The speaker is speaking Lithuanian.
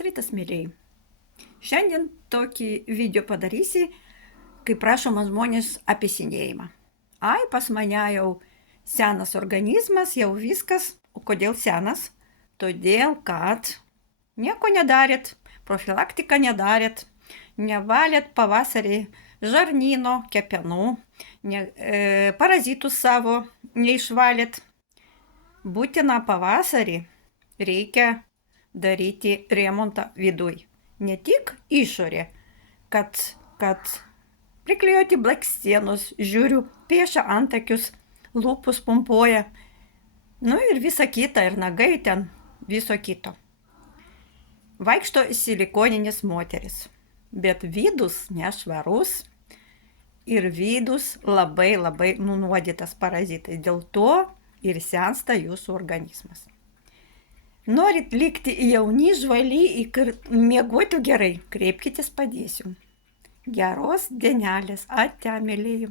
Labas rytas, mėlyjei. Šiandien tokį video padarysi, kai prašoma žmonės apie senėjimą. Ai, pas mane jau senas organizmas, jau viskas. O kodėl senas? Todėl, kad nieko nedarėt, profilaktiką nedarėt, nevalėt pavasarį žarnyno, kepenų, parazitų savo neišvalėt. Būtina pavasarį reikia daryti remontą viduj. Ne tik išorė, kad priklijuoti blakstienus, žiūriu, piešia antakius, lūpus pumpuoja, ir visa kita, ir nagai ten, viso kito. Vaikšto silikoninės moteris, bet vidus nešvarus ir vidus labai nunuodytas parazitais, dėl to ir sensta jūsų organizmas. Norit likti jauni, žvali ir miegoti gerai, kreipkitės, padėsiu. Geros dienelės, ate, mėlyjei.